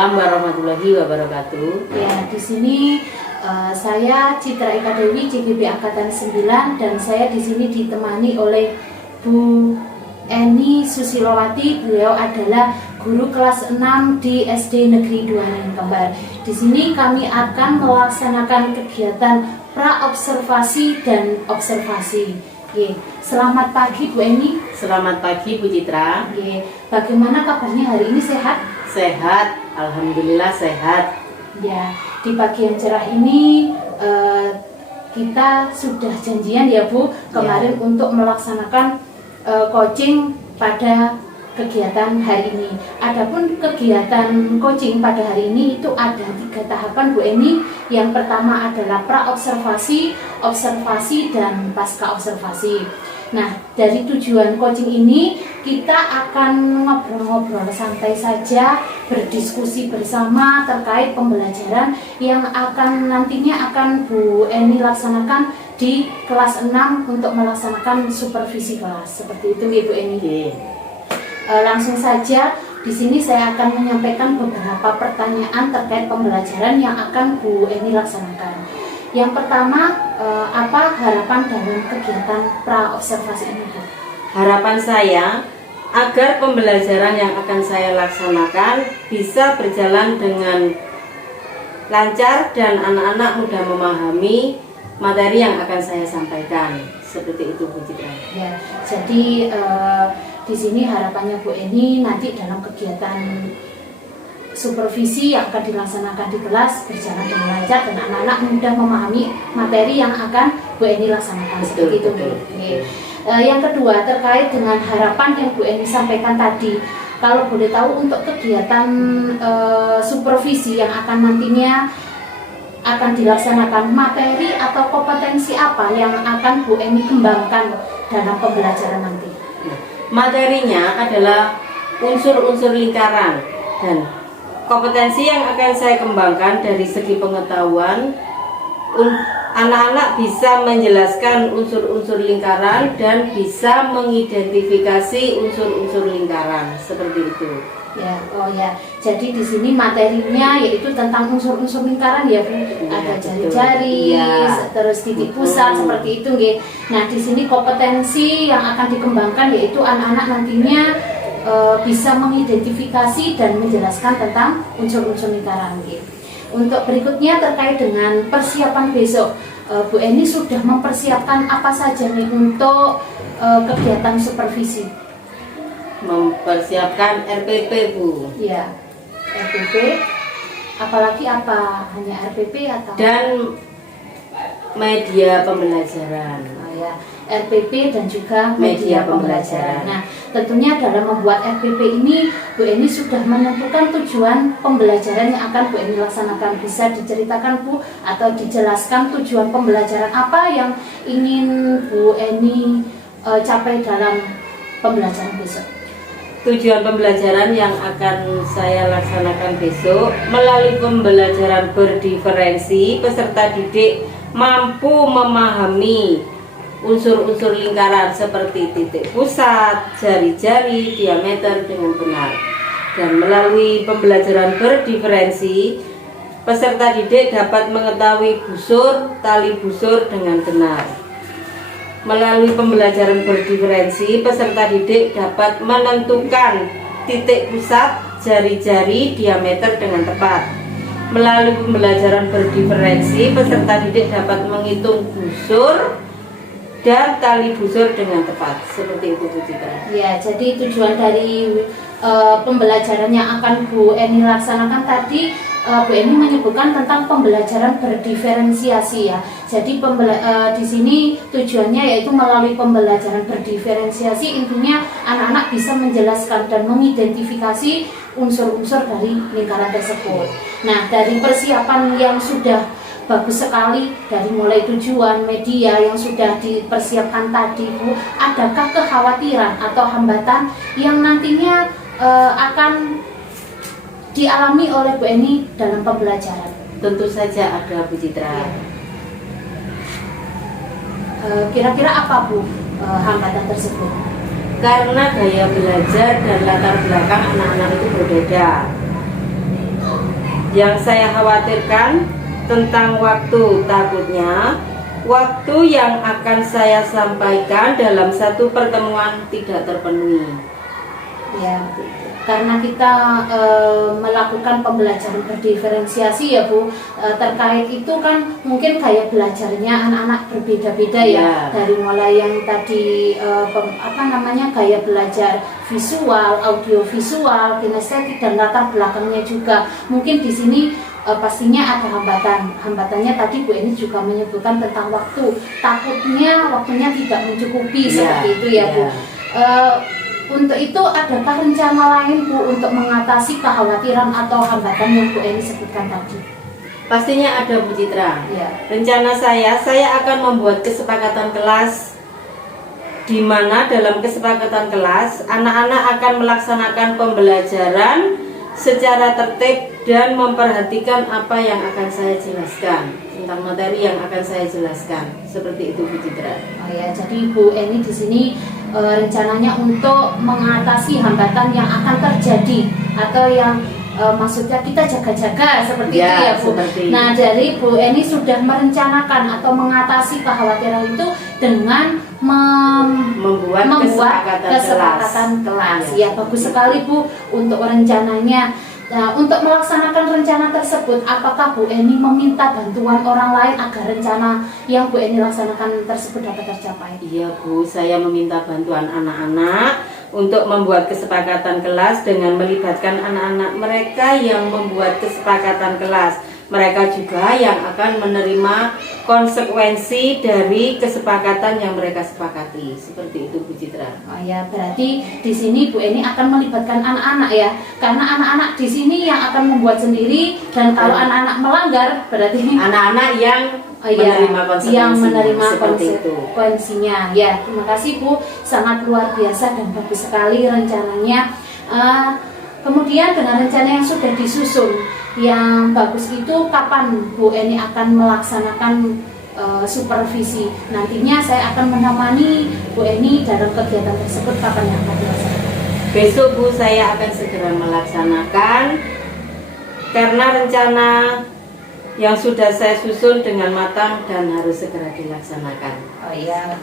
Waalaikumsalam warahmatullahi wabarakatuh. Ya, di sini saya Citra Eka Dewi, CGB Angkatan 9, dan saya di sini ditemani oleh Bu Eni Susilowati. Beliau adalah guru kelas 6 di SD Negeri 2 Haring Kembar. Di sini kami akan melaksanakan kegiatan pra-observasi dan observasi. Selamat pagi Bu Eni. Selamat pagi Bu Citra. Bagaimana kabarnya hari ini, sehat? Sehat, alhamdulillah sehat. Ya, di pagi yang cerah ini kita sudah janjian ya Bu kemarin untuk melaksanakan coaching pada kegiatan hari ini. Adapun kegiatan coaching pada hari ini itu ada 3 tahapan Bu Eni. Yang pertama adalah pra-observasi, observasi, dan pasca observasi. Nah, dari tujuan coaching ini kita akan ngobrol-ngobrol santai saja, berdiskusi bersama terkait pembelajaran yang nantinya akan Bu Eni laksanakan di kelas 6 untuk melaksanakan supervisi kelas. Seperti itu ya Bu Eni. Langsung saja di sini saya akan menyampaikan beberapa pertanyaan terkait pembelajaran yang akan Bu Eni laksanakan. Yang pertama, apa harapan dalam kegiatan pra-observasi ini, Bu? Harapan saya agar pembelajaran yang akan saya laksanakan bisa berjalan dengan lancar dan anak-anak mudah memahami materi yang akan saya sampaikan. Seperti itu Bu Citra. Ya, jadi di sini harapannya Bu Eni nanti dalam kegiatan supervisi yang akan dilaksanakan di kelas berjalan dengan lancar dan anak-anak mudah memahami materi yang akan Bu Eni laksanakan. Seperti itu. Yang kedua, terkait dengan harapan yang Bu Eni sampaikan tadi, kalau boleh tahu untuk kegiatan supervisi yang akan nantinya akan dilaksanakan, materi atau kompetensi apa yang akan Bu Eni kembangkan dalam pembelajaran nanti? Materinya adalah unsur-unsur lingkaran dan kompetensi yang akan saya kembangkan dari segi pengetahuan. Anak-anak bisa menjelaskan unsur-unsur lingkaran dan bisa mengidentifikasi unsur-unsur lingkaran. Seperti itu. Ya, jadi di sini materinya yaitu tentang unsur-unsur lingkaran ya Bu. Ada jari-jari, terus titik pusat seperti itu nggih. Nah, di sini kompetensi yang akan dikembangkan yaitu anak-anak nantinya bisa mengidentifikasi dan menjelaskan tentang unsur-unsur lingkaran nggih. Untuk berikutnya terkait dengan persiapan besok, Bu Eni sudah mempersiapkan apa saja nih untuk kegiatan supervisi? Mempersiapkan RPP Bu. Ya, RPP. Apalagi apa? Hanya RPP atau? Dan media pembelajaran. Ya, RPP dan juga media pembelajaran. Nah, tentunya dalam membuat RPP ini Bu Eni sudah menentukan tujuan pembelajaran yang akan Bu Eni laksanakan. Bisa diceritakan Bu atau dijelaskan tujuan pembelajaran apa yang ingin Bu Eni capai dalam pembelajaran besok? Tujuan pembelajaran yang akan saya laksanakan besok, melalui pembelajaran berdiferensi, peserta didik mampu memahami unsur-unsur lingkaran seperti titik pusat, jari-jari, diameter dengan benar. Dan melalui pembelajaran berdiferensi, peserta didik dapat mengetahui busur, tali busur dengan benar. Melalui pembelajaran berdiferensi, peserta didik dapat menentukan titik pusat, jari-jari, diameter dengan tepat. Melalui pembelajaran berdiferensi, peserta didik dapat menghitung busur dan tali busur dengan tepat. Seperti itu Bu Citra. Ya, jadi tujuan dari pembelajaran yang akan Bu Eni laksanakan tadi, Bu Eni menyebutkan tentang pembelajaran berdiferensiasi ya. Jadi di sini tujuannya yaitu melalui pembelajaran berdiferensiasi, intinya anak-anak bisa menjelaskan dan mengidentifikasi unsur-unsur dari lingkaran tersebut. Nah, dari persiapan yang sudah bagus sekali, dari mulai tujuan, media yang sudah dipersiapkan tadi Bu, adakah kekhawatiran atau hambatan yang nantinya akan dialami oleh Bu Eni dalam pembelajaran? Tentu saja ada Bu Citra. Kira-kira apa Bu hambatan tersebut? Karena gaya belajar dan latar belakang anak-anak itu berbeda. Yang saya khawatirkan tentang waktu, takutnya waktu yang akan saya sampaikan dalam satu pertemuan tidak terpenuhi. Ya, karena kita melakukan pembelajaran berdiferensiasi ya Bu, terkait itu kan mungkin gaya belajarnya anak-anak berbeda-beda ya, dari mulai yang tadi gaya belajar visual, audiovisual, kinestetik dan latar belakangnya juga. Mungkin di sini pastinya ada hambatannya tadi Bu Eni juga menyebutkan tentang waktu, takutnya waktunya tidak mencukupi seperti itu ya Bu. Untuk itu adakah rencana lain Bu untuk mengatasi kekhawatiran atau hambatan yang Bu Eni sebutkan tadi? Pastinya ada Bu Citra. Ya. Rencana saya akan membuat kesepakatan kelas di mana dalam kesepakatan kelas anak-anak akan melaksanakan pembelajaran secara tertib dan memperhatikan apa yang akan saya jelaskan tentang materi yang akan saya jelaskan. Seperti itu Bu Citra. Oh ya, jadi Bu Eni di sini rencananya untuk mengatasi hambatan yang akan terjadi atau yang maksudnya kita jaga-jaga seperti itu ya Bu. Nah, dari Bu Eni sudah merencanakan atau mengatasi kekhawatiran itu dengan membuat kesepakatan kelas. Ya, bagus sekali Bu untuk rencananya. Nah, untuk melaksanakan rencana tersebut, apakah Bu Eni meminta bantuan orang lain agar rencana yang Bu Eni laksanakan tersebut dapat tercapai? Iya Bu, saya meminta bantuan anak-anak untuk membuat kesepakatan kelas dengan melibatkan anak-anak mereka yang membuat kesepakatan kelas. Mereka juga yang akan menerima konsekuensi dari kesepakatan yang mereka sepakati. Seperti itu Bu Citra. Oh ya, berarti di sini Bu Eni akan melibatkan anak-anak ya. Karena anak-anak di sini yang akan membuat sendiri, dan kalau anak-anak melanggar berarti anak-anak yang menerima konsekuensinya. Ya, terima kasih Bu. Sangat luar biasa dan bagus sekali rencananya. Kemudian dengan rencana yang sudah disusun, yang bagus itu kapan Bu Eni akan melaksanakan supervisi? Nantinya saya akan menemani Bu Eni dalam kegiatan tersebut. Kapan yang akan dilaksanakan? Besok Bu, saya akan segera melaksanakan karena rencana yang sudah saya susun dengan matang dan harus segera dilaksanakan. Oh iya,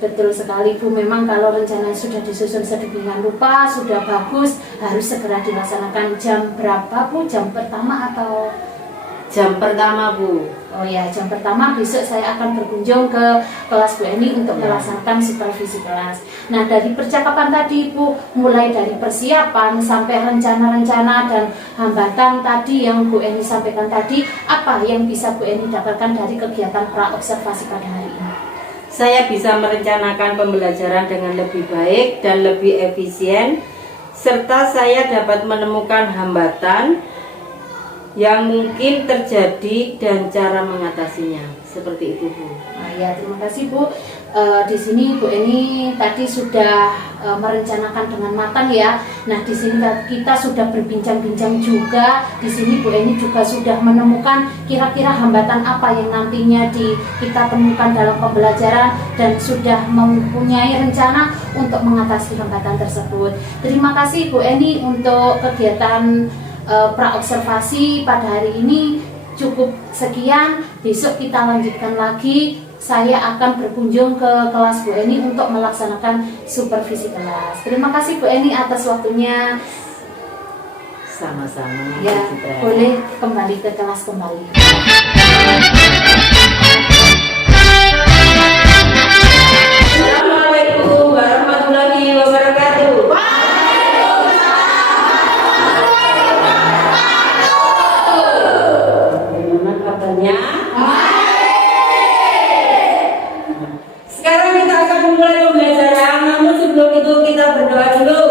betul sekali Bu. Memang kalau rencana sudah disusun sedemikian rupa, sudah bagus, harus segera dilaksanakan. Jam berapa Bu? Jam pertama atau? Jam pertama Bu. Oh ya, jam pertama besok saya akan berkunjung ke kelas Bu Eni untuk melaksanakan supervisi kelas. Nah, dari percakapan tadi Bu, mulai dari persiapan sampai rencana-rencana dan hambatan tadi yang Bu Eni sampaikan tadi, apa yang bisa Bu Eni dapatkan dari kegiatan praobservasi pada hari ini? Saya bisa merencanakan pembelajaran dengan lebih baik dan lebih efisien, serta saya dapat menemukan hambatan yang mungkin terjadi dan cara mengatasinya. Seperti itu Bu. Ya, terima kasih Bu. Di sini Bu Eni tadi sudah merencanakan dengan matang ya. Nah, di sini kita sudah berbincang-bincang juga. Di sini Bu Eni juga sudah menemukan kira-kira hambatan apa yang nantinya kita temukan dalam pembelajaran dan sudah mempunyai rencana untuk mengatasi hambatan tersebut. Terima kasih Bu Eni untuk kegiatan praobservasi pada hari ini. Cukup sekian, besok kita lanjutkan lagi. Saya akan berkunjung ke kelas Bu Eni untuk melaksanakan supervisi kelas. Terima kasih Bu Eni atas waktunya. Sama-sama. Ya, boleh kembali ke kelas kembali. Assalamualaikum warahmatullahi wabarakatuh. Bagaimana kabarnya? Sekarang kita akan memulai pembelajaran, namun sebelum itu kita berdoa dulu.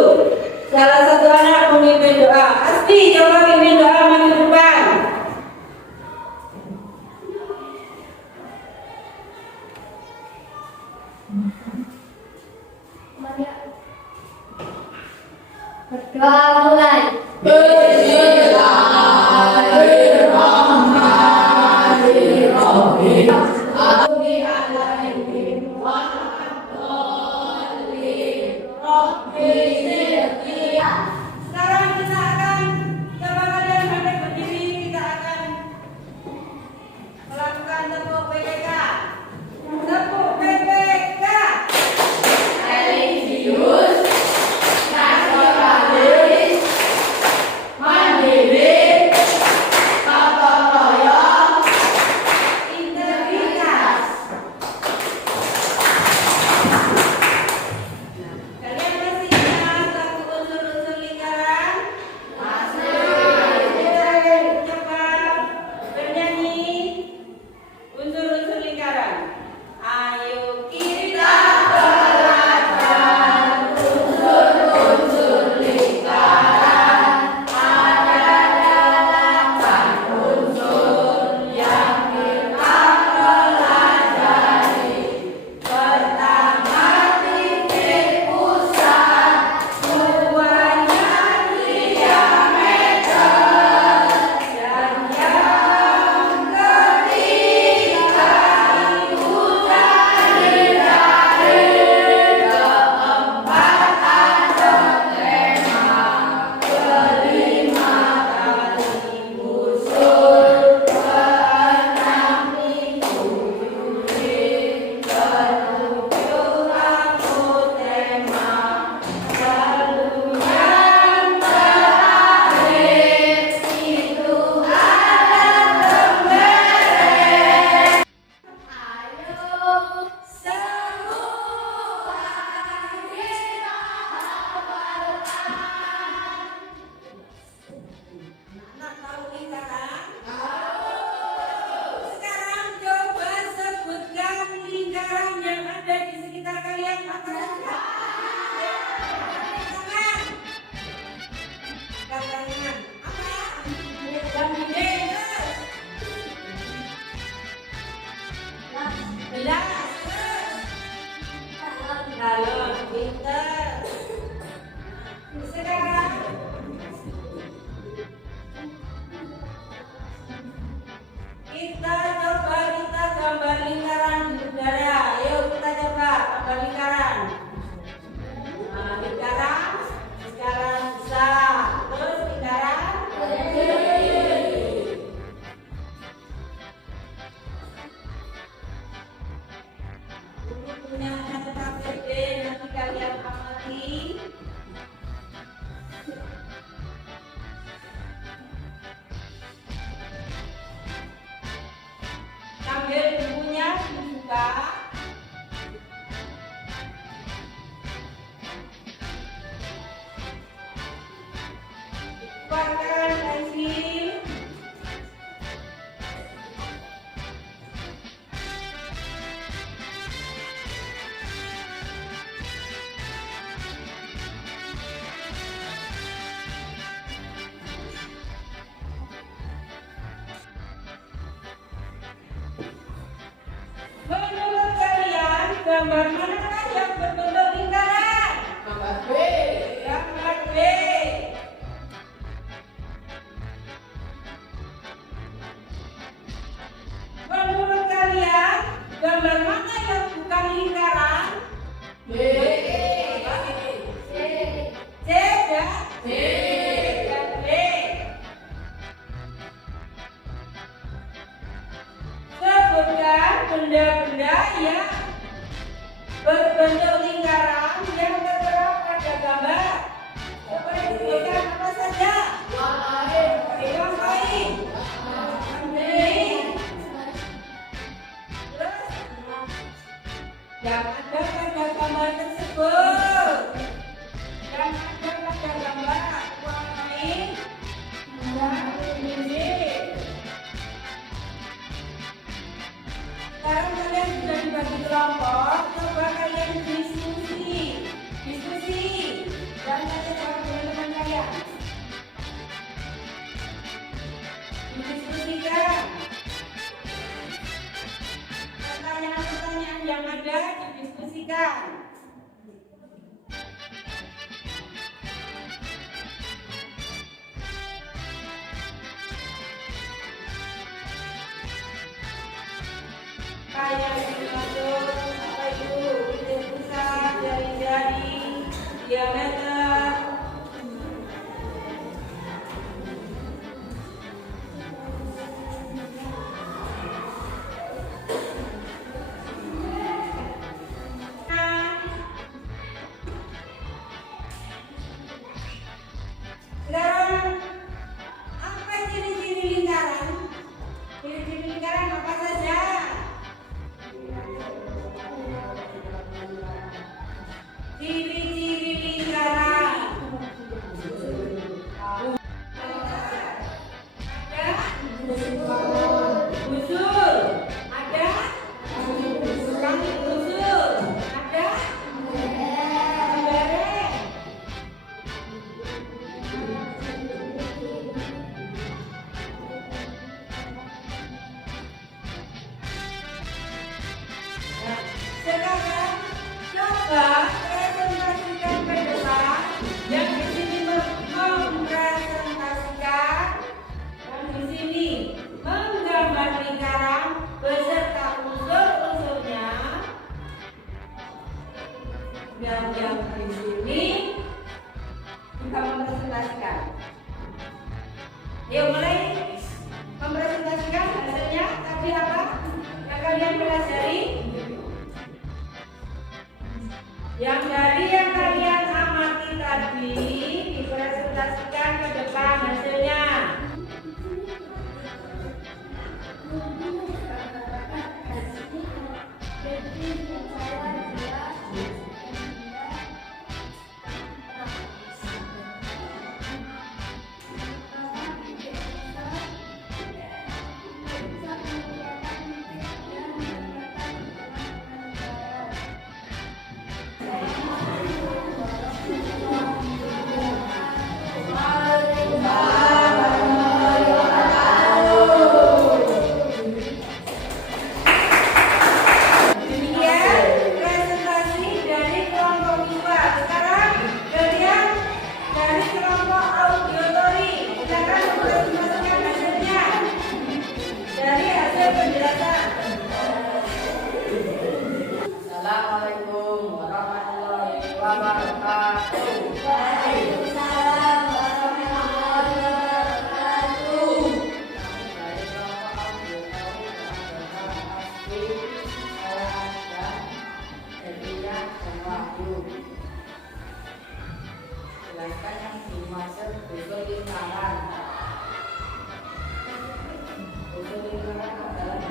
Salah satu anak memimpin doa. Asli, coba pimpin doa maju depan. Berdoa mulai. Sekarang kita akan coba kalian hadap berdiri, kita Halo, pinter. Sekarang kita gambar lingkaran di udara. Ayo kita coba gambar lingkaran. Nah, lingkaran bisa. Terus lingkaran. Punya catatan gede, nanti kalian amati. Ambil bukunya, dibuka. Keluarkan pensil. Menurut kalian, gambar manakah yang berbentuk lingkaran? Gambar B. Gambar B. Menurut kalian, gambar mana yang bukan lingkaran? B. C. C ya? B. B. Sebutkan benda-benda yang berbentuk lingkaran yang tertera pada gambar. Coba disebutkan apa saja? Yang lain. Terus yang ada pada gambar tersebut. Yang ada pada gambar uang lain. Ini. Sekarang kalian sudah dibagi kelompok, coba kalian diskusi. Dan tanya jawab teman-teman kalian. Didiskusikan. Pertanyaan-pertanyaan yang ada didiskusikan. Kayak dimaksud apa itu? Titik pusat, jari-jari, diameter. Sekarang apa ciri-ciri lingkaran? Ciri-ciri lingkaran apa saja? Ciri-ciri lingkaran. Ada usul, ada langit usul, ada lembaran. Nah, sekarang coba presentasikan ke depan. Yang di sini mempresentasikan, yang di sini menggambar lingkaran beserta unsur-unsurnya. Dan yang di sini kita mempresentasikan. Yuk mulai mempresentasikan hasilnya. Tadi apa yang kalian pelajari? Yang dari yang kalian amati tadi dipresentasikan ke depan hasilnya. Waalaikumsalam warahmatullahi wabarakatuh. Jelaskan yang dimaksud usul lingkaran. Usul lingkaran adalah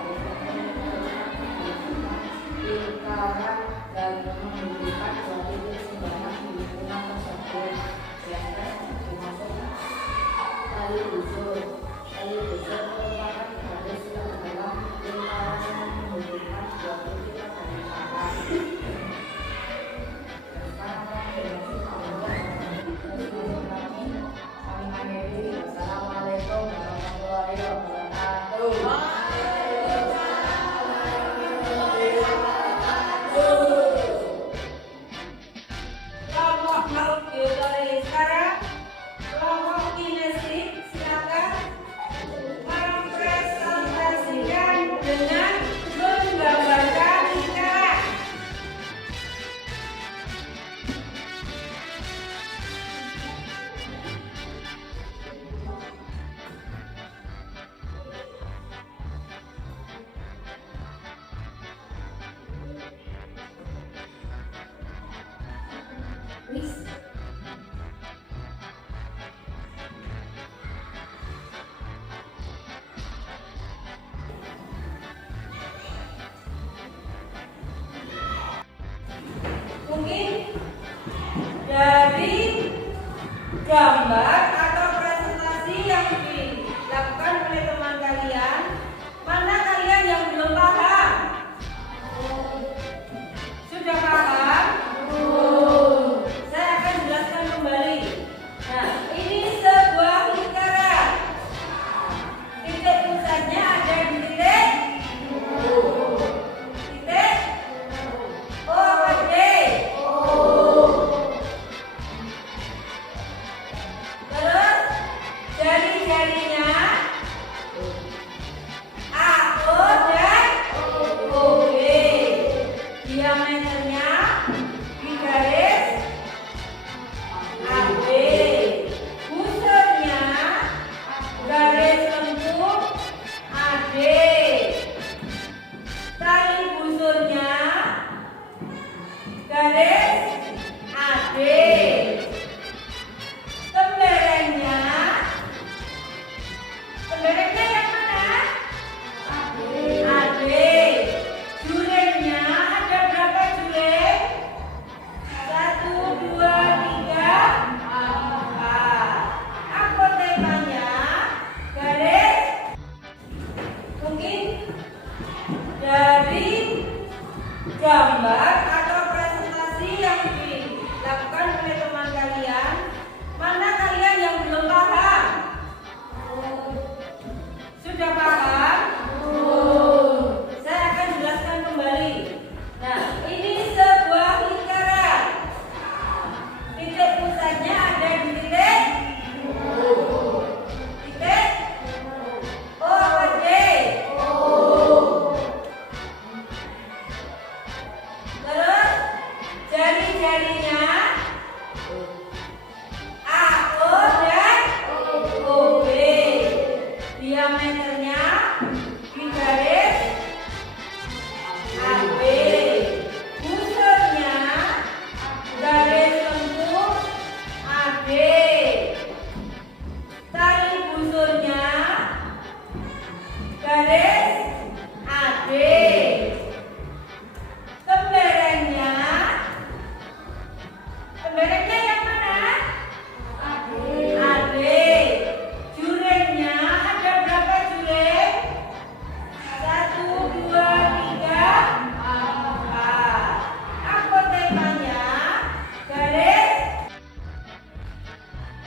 lingkaran dan menunjukkan suatu keseimbangan di lingkungan tersebut. Jelaskan yang dimaksud tali usul. Tali usul merupakan garis yang dalam lingkaran yang menunjukkan suatu keseimbangan. Assalamualaikum warahmatullahi wabarakatuh. Kelompok makhluk biologi sekarang, kelompok kinesis silakan mempresentasikan dengan menggambarkan lingkaran. Mungkin dari gambar atau presentasi yang dilakukan oleh teman kalian, mana kalian yang belum paham? Sudah paham? Saya akan jelaskan kembali. Nah, ini sebuah lingkaran. Titik pusatnya ada di titik O apa D? Terus jari-jarinya A, O, dan O, B. Diameternya di garis AB. Busurnya garis lengkung AD. Tali busurnya garis AD. Kemberengnya yang mana? AD. Jurengnya ada berapa jureng? 1, 2, 3, 4. Apotekanya garis. Mungkin dari gambar atau presentasi yang dilakukan oleh teman kalian, mana kalian yang belum paham? Sudah paham? Saya akan jelaskan kembali. Nah, ini sebuah lingkaran. Titik pusatnya ada di titik O apa D? Terus jari-jarinya A, O, dan O, B. Diameternya di garis AB. Busurnya garis lengkung AD. Tali busurnya garis AD. Kemberengnya yang mana? AD. Jurengnya ada berapa jureng? 1, 2, 3, 4. Apotekanya garis.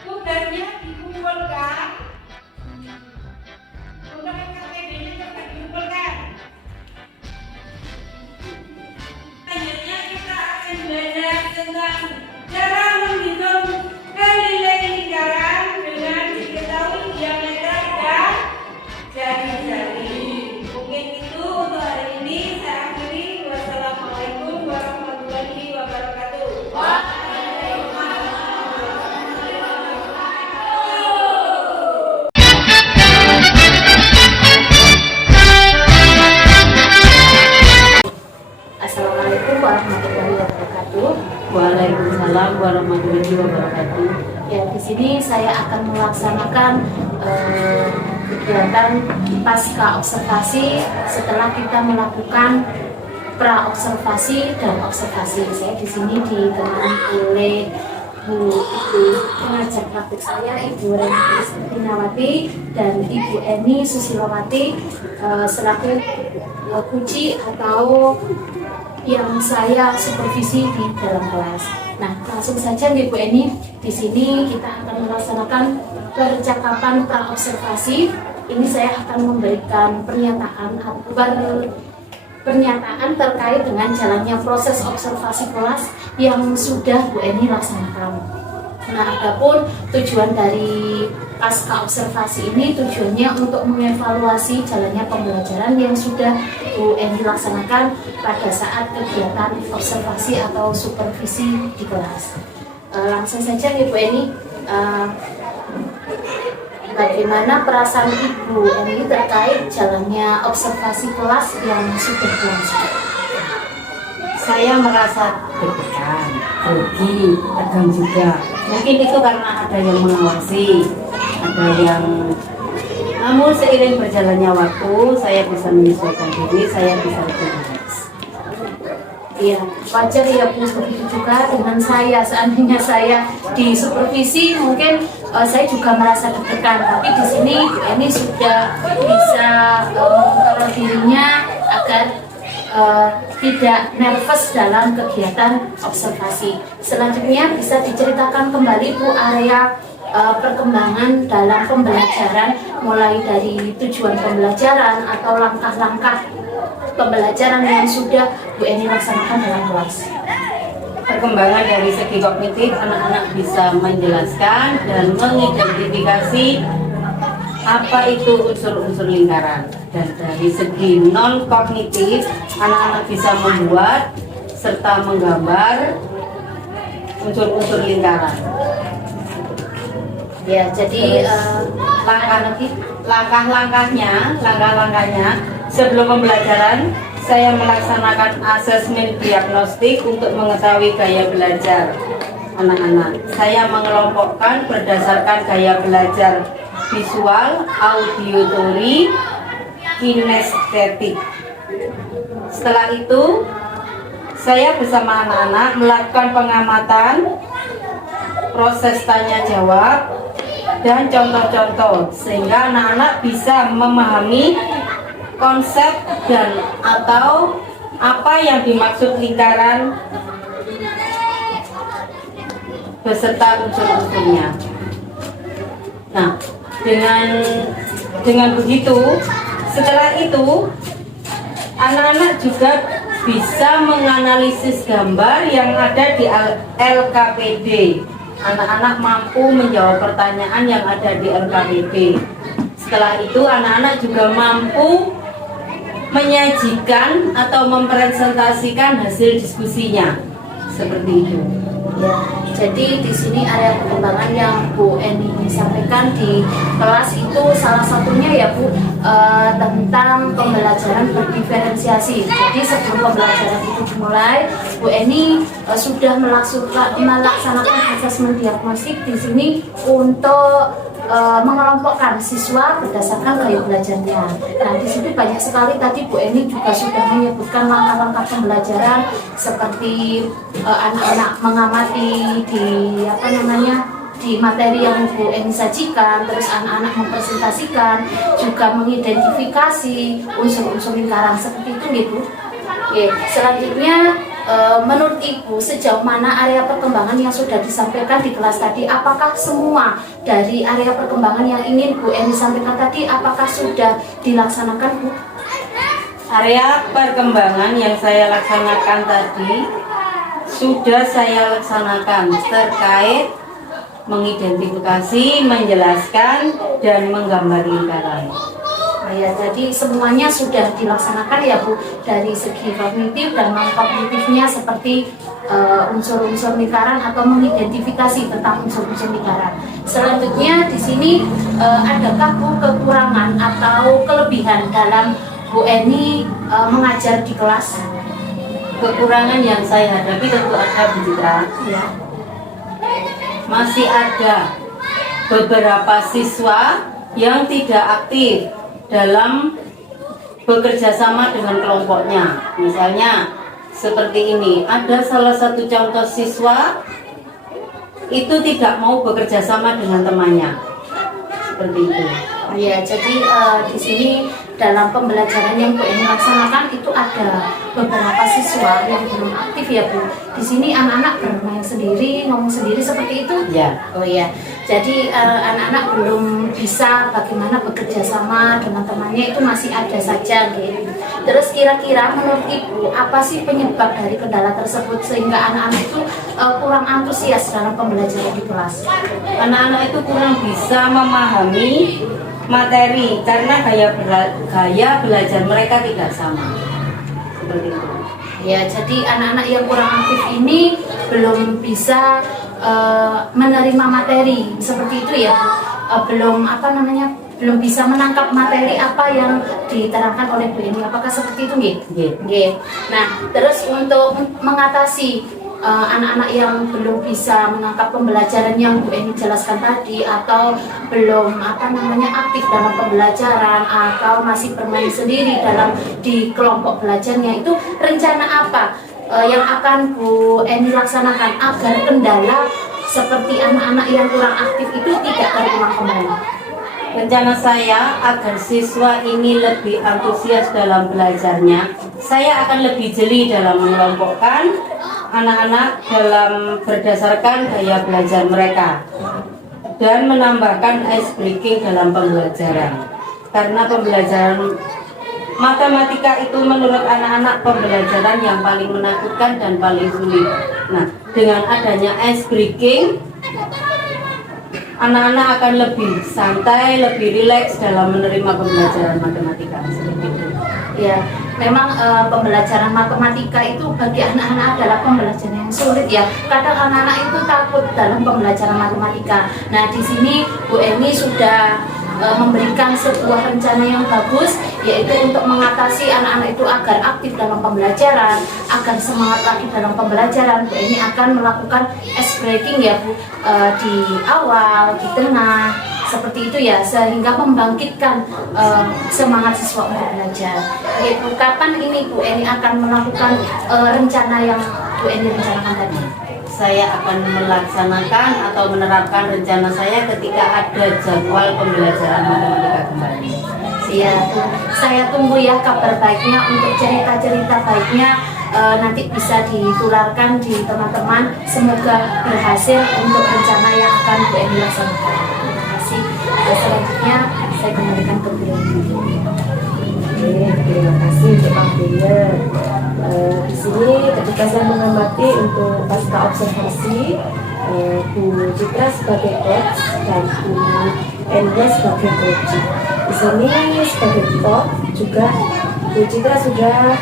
Tugasnya dikumpulkan. Untuk KTD-nya coba dikumpulkan. Selanjutnya kita akan belajar tentang cara menghitung keliling lingkaran dengan diketahui diameter dan jari-jari. Mungkin itu untuk hari ini. Saya akhiri. Wassalamualaikum warahmatullahi wabarakatuh. Assalamualaikum warahmatullahi wabarakatuh. Waalaikumsalam warahmatullahi wabarakatuh. Ya, di sini saya akan melaksanakan kegiatan pasca observasi setelah kita melakukan pra observasi dan observasi. Saya di sini ditemani oleh Bu Ibu pengajar praktik saya, Ibu Reni Istinawati dan Ibu Eni Susilowati selaku kunci atau yang saya supervisi di dalam kelas. Nah, langsung saja nih Bu Eni, di sini kita akan melaksanakan percakapan pra observasi. Ini saya akan memberikan pernyataan terkait dengan jalannya proses observasi kelas yang sudah Bu Eni laksanakan. Nah, adapun tujuan dari pasca observasi ini tujuannya untuk mengevaluasi jalannya pembelajaran yang sudah Bu Eni laksanakan pada saat kegiatan observasi atau supervisi di kelas. Langsung saja nih Bu Eni, bagaimana perasaan Ibu Eni terkait jalannya observasi kelas yang sudah berlangsung? Saya merasa deg-degan, grogi, tegang juga. Mungkin itu karena ada yang mengawasi, ada yang. Namun seiring berjalannya waktu, saya bisa menyesuaikan diri, saya bisa lebih rileks. Iya, wajar ya Bu, begitu juga dengan saya. Seandainya saya di supervisi, mungkin saya juga merasa deg-degan. Tapi di sini Bu Eni sudah bisa mengontrol dirinya agar tidak nervous dalam kegiatan observasi. Selanjutnya bisa diceritakan kembali Bu area perkembangan dalam pembelajaran, mulai dari tujuan pembelajaran atau langkah-langkah pembelajaran yang sudah Bu Eni laksanakan dalam kelas. Perkembangan dari segi kognitif, anak-anak bisa menjelaskan dan mengidentifikasi apa itu unsur-unsur lingkaran. Dan dari segi non kognitif, anak-anak bisa membuat serta menggambar unsur-unsur lingkaran. Ya, jadi langkah-langkahnya sebelum pembelajaran saya melaksanakan asesmen diagnostik untuk mengetahui gaya belajar anak-anak. Saya mengelompokkan berdasarkan gaya belajar visual, auditory, kinestetik. Setelah itu saya bersama anak-anak melakukan pengamatan, proses tanya jawab, dan contoh-contoh sehingga anak-anak bisa memahami konsep dan atau apa yang dimaksud lingkaran beserta unsur-unsurnya. Nah, dengan begitu, setelah itu anak-anak juga bisa menganalisis gambar yang ada di LKPD. Anak-anak mampu menjawab pertanyaan yang ada di LKPD. Setelah itu anak-anak juga mampu menyajikan atau mempresentasikan hasil diskusinya. Seperti itu. Ya, jadi di sini area perkembangan yang Bu Eni sampaikan di kelas itu salah satunya ya Bu, tentang pembelajaran berdiferensiasi. Jadi sebelum pembelajaran itu dimulai, Bu Eni sudah melaksanakan asesmen diagnostik di sini untuk mengelompokkan siswa berdasarkan gaya belajarnya. Nah, di sini banyak sekali tadi Bu Eni juga sudah menyebutkan langkah-langkah pembelajaran seperti anak-anak mengamati di materi yang Bu Eni sajikan, terus anak-anak mempresentasikan, juga mengidentifikasi unsur-unsur lingkaran seperti itu, Bu. Oke, selanjutnya menurut Ibu sejauh mana area perkembangan yang sudah disampaikan di kelas tadi? Apakah semua dari area perkembangan yang ingin Bu Eni sampaikan tadi apakah sudah dilaksanakan, Bu? Area perkembangan yang saya laksanakan tadi sudah saya laksanakan terkait mengidentifikasi, menjelaskan, dan menggambar lingkaran. Ya, jadi semuanya sudah dilaksanakan ya Bu, dari segi kognitif dan non kognitifnya seperti unsur-unsur lingkaran atau mengidentifikasi tentang unsur-unsur lingkaran. Selanjutnya di sini adakah Bu kekurangan atau kelebihan dalam Bu Eni mengajar di kelas? kekurangan yang saya hadapi tentu ada, Bu Citra. Ya. Masih ada beberapa siswa yang tidak aktif dalam bekerja sama dengan kelompoknya. Misalnya seperti ini, ada salah satu contoh siswa itu tidak mau bekerja sama dengan temannya. Seperti itu. Ya, jadi di sini dalam pembelajaran yang Bu Eni laksanakan itu ada beberapa siswa yang belum aktif ya Bu. Di sini anak-anak bermain sendiri, ngomong sendiri seperti itu. Ya. Oh ya, jadi anak-anak belum bisa bagaimana bekerja sama dengan temannya, itu masih ada saja gitu. Terus kira-kira menurut Ibu apa sih penyebab dari kendala tersebut sehingga anak-anak itu kurang antusias dalam pembelajaran di kelas? Anak-anak itu kurang bisa memahami materi karena gaya belajar mereka tidak sama. Seperti itu. Ya, jadi anak-anak yang kurang aktif ini belum bisa menerima materi seperti itu ya, belum belum bisa menangkap materi apa yang diterangkan oleh Bu Eni. Apakah seperti itu, nggih? Nggih. Nah, terus untuk mengatasi anak-anak yang belum bisa menangkap pembelajaran yang Bu Eni jelaskan tadi, atau belum aktif dalam pembelajaran, atau masih bermain sendiri di kelompok belajarnya, itu rencana apa yang akan Bu Eni laksanakan agar kendala seperti anak-anak yang kurang aktif itu tidak terulang kembali? Rencana saya agar siswa ini lebih antusias dalam belajarnya, saya akan lebih jeli dalam mengelompokkan anak-anak dalam berdasarkan gaya belajar mereka dan menambahkan ice breaking dalam pembelajaran. Karena pembelajaran matematika itu menurut anak-anak pembelajaran yang paling menakutkan dan paling sulit. Nah, dengan adanya ice breaking, anak-anak akan lebih santai, lebih rileks dalam menerima pembelajaran matematika. Seperti itu. Ya, memang pembelajaran matematika itu bagi anak-anak adalah pembelajaran yang sulit ya. Kadang anak-anak itu takut dalam pembelajaran matematika. Nah, di sini Bu Eni sudah memberikan sebuah rencana yang bagus, yaitu untuk mengatasi anak-anak itu agar aktif dalam pembelajaran, agar semangat lagi dalam pembelajaran. Bu Eni akan melakukan ice breaking ya Bu, di awal, di tengah, seperti itu ya, sehingga membangkitkan semangat siswa untuk belajar. Yaitu kapan ini Bu Eni akan melakukan rencana yang Bu Eni rencanakan tadi? Saya akan melaksanakan atau menerapkan rencana saya ketika ada jadwal pembelajaran matematika kembali. Saya tunggu ya kabar baiknya, untuk cerita-cerita baiknya nanti bisa ditularkan di teman-teman. Semoga berhasil untuk rencana yang akan Bu Eni laksanakan. Terima kasih. Selanjutnya saya kembalikan ke Bu Eni. Terima kasih untuk waktunya. Di sini ketika saya mengamati untuk pasca observasi, Bu Citra sebagai coach dan Bu Enya sebagai coach. Di sini sebagai coach juga Bu Citra sudah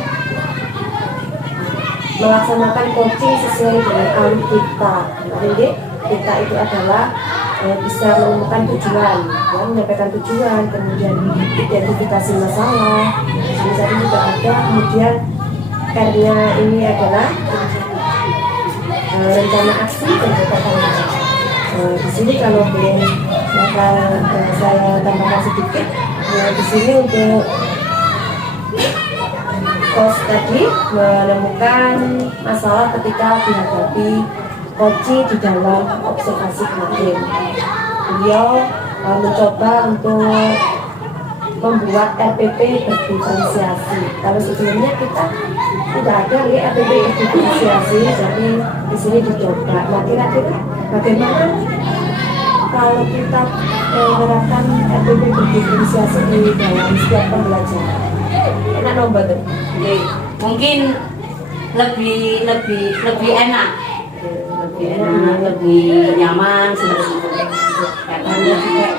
melaksanakan coaching sesuai dengan alim kita. Jadi kita itu adalah bisa menemukan tujuan, ya, menyampaikan tujuan, kemudian identifikasi masalah. Di sini juga ada, kemudian R-nya ini adalah rencana aksi dan juga tanggung jawab. Di sini kalau boleh saya tambahkan sedikit, di sini untuk coach tadi menemukan masalah ketika dihadapi coaching di dalam observasi kemarin. Beliau mencoba untuk membuat RPP berdiferensiasi. Kalau sebelumnya kita tidak ada RPP berdiferensiasi, jadi di sini dicoba. Nah, kira-kira bagaimana kalau kita menerapkan RPP berdiferensiasi di dalam setiap pembelajaran? Enak nomor tuh. Mungkin lebih enak, lebih nyaman seperti itu. Karena juga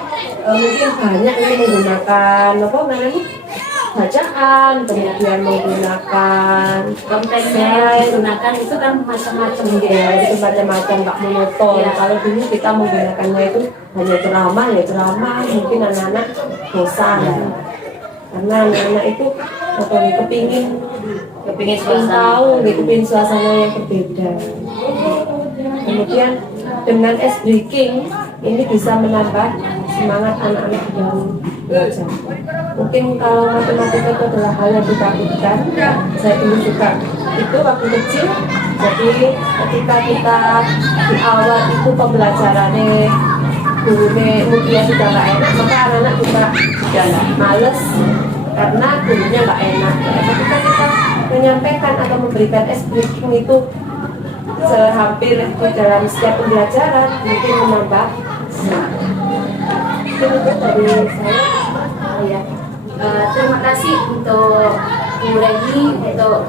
mungkin banyak yang menggunakan apa namanya bacaan, kemudian menggunakan Kontennya yang digunakan itu kan macam-macam ya, itu macam-macam, nggak monoton. Ya. Kalau dulu kita menggunakannya itu hanya ceramah, ya ceramah, mungkin anak-anak bosan. Karena anak-anak itu kepingin Kepingin ingin tahu gitu, ingin suasana yang berbeda. Kemudian dengan ice breaking ini bisa menambah semangat anak-anak yang belajar. Mungkin kalau matematika itu adalah hal yang ditakutkan, saya dulu juga itu waktu kecil. Jadi ketika kita di awal itu pembelajarannya gurunya mungkin sudah nggak enak, maka anak-anak juga males karena gurunya nggak enak. Ketika kita menyampaikan atau memberikan ice breaking itu hampir di dalam setiap pembelajaran, mungkin menambah semangat. Itu dari saya. Ya. Terima kasih untuk Bu Reni untuk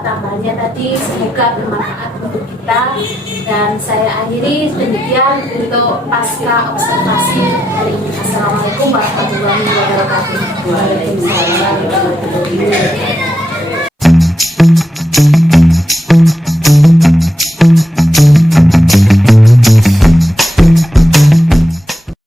tambahannya tadi, semoga bermanfaat untuk kita, dan saya akhiri demikian untuk pasca observasi hari ini. Assalamualaikum warahmatullahi wabarakatuh. Waalaikumsalam warahmatullahi wabarakatuh.